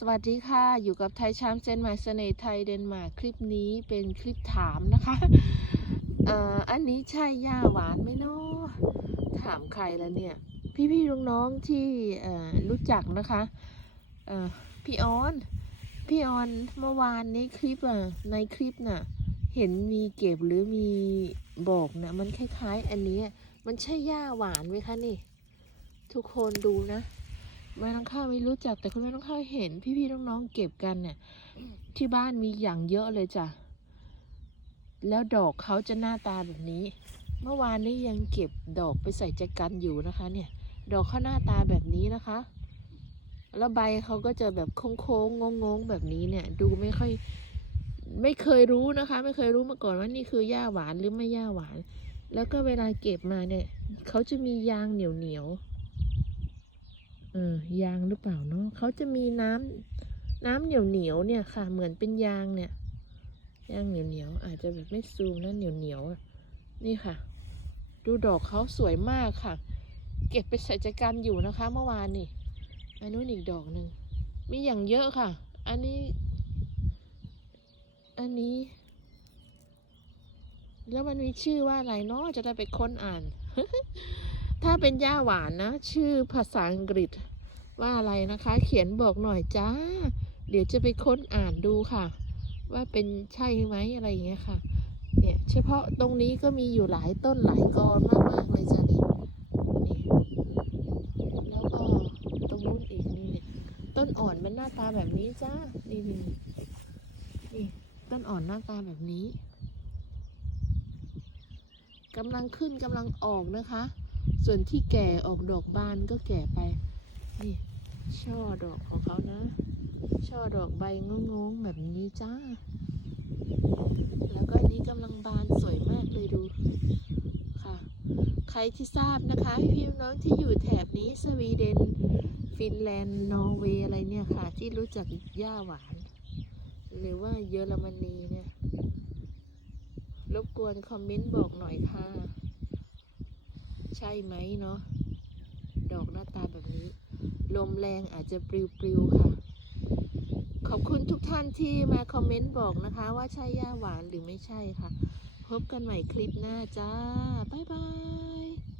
สวัสดีค่ะ อยู่กับไทยชามเซนหมายเสน่ห์ไทยเดนมาร์กคลิปนี้เป็นคลิปถามนะคะเอ่ออันนี้ใช่ย่าหวานไหมเนาะถามใครแล้วเนี่ย พี่ๆน้องๆที่เอ่อรู้จักนะคะเอ่อพี่ออน พี่ออนเมื่อวานนี้คลิปอะในคลิปน่ะ เห็นมีเก็บหรือมีบอกนะมันคล้ายๆ อันนี้มันใช่ย่าหวานไหมคะนี่ ทุกคนดูนะ แม่น้องข้าวไม่รู้จัก แต่คุณแม่น้องข้าวเห็น พี่ๆน้องๆเก็บกันเนี่ย ที่บ้านมีอย่างเยอะเลยจ้ะ แล้วดอกเขาจะหน้าตาแบบนี้ เมื่อวานนี้ยังเก็บดอกไปใส่แจกันอยู่นะคะ เนี่ย ดอกเขาหน้าตาแบบนี้นะคะ แล้วใบเขาก็จะแบบโค้งๆงงๆแบบนี้เนี่ย ดูไม่ค่อย ไม่เคยรู้นะคะ ไม่เคยรู้มาก่อนว่านี่คือหญ้าหวานหรือไม่หญ้าหวาน แล้วก็เวลาเก็บมาเนี่ยเขาจะมียางเหนียวๆ ออยางหรือเปล่าเนาะเขาจะมีน้ำน้ำเหนียวเหนียวเนี่ยค่ะ เหมือนเป็นยางเนี่ยยางเหนียวเหนียวอาจจะแบบไม่ซูมนะเหนียวเหนียวนี่ค่ะ ดูดอกเขาสวยมากค่ะ เก็บไปใส่ใจกันอยู่นะคะ เมื่อวานนี่อันนู้นอีกดอกหนึ่งมีอย่างเยอะค่ะ อันนี้ อันนี้ แล้วมันมีชื่อว่าอะไรเนาะจะได้ไปค้นอ่านถ้าเป็นย่าหวานนะ ชื่อภาษาอังกฤษ ว่าอะไรนะคะ เขียนบอกหน่อยจ้า เดี๋ยวจะไปค้นอ่านดูค่ะ ว่าเป็นใช่ไหมอะไรอย่างเงี้ยค่ะ เนี่ยเฉพาะตรงนี้ก็มีอยู่หลายต้นหลายกอมากมากๆเลยจ้ะนี่นี่แล้วก็ตรงนู้นอีกนี่เนี่ยต้นอ่อนมันหน้าตาแบบนี้จ้านี่นี่นี่ต้นอ่อนหน้าตาแบบนี้กำลังขึ้นกำลังออกนะคะ ส่วนที่แก่ออกดอกบานก็แก่ไป นี่ ช่อดอกของเขานะ ช่อดอกใบงงๆแบบนี้จ้า แล้วก็อันนี้กำลังบานสวยมากเลยดูค่ะ ใครที่ทราบนะคะ พี่น้องที่อยู่แถบนี้สวีเดน ฟินแลนด์ นอร์เวย์อะไรเนี่ยค่ะ ที่รู้จักหญ้าหวาน หรือว่าเยอรมนีเนี่ย รบกวนคอมเมนต์บอกหน่อยค่ะ ใช่ไหมเนาะดอกหน้าตาแบบนี้ ลมแรงอาจจะปลิวๆค่ะ ขอบคุณทุกท่านที่มาคอมเมนต์บอกนะคะ ว่าใช่ย่าหวานหรือไม่ใช่ค่ะ พบกันใหม่คลิปหน้าจ้า บ๊ายบาย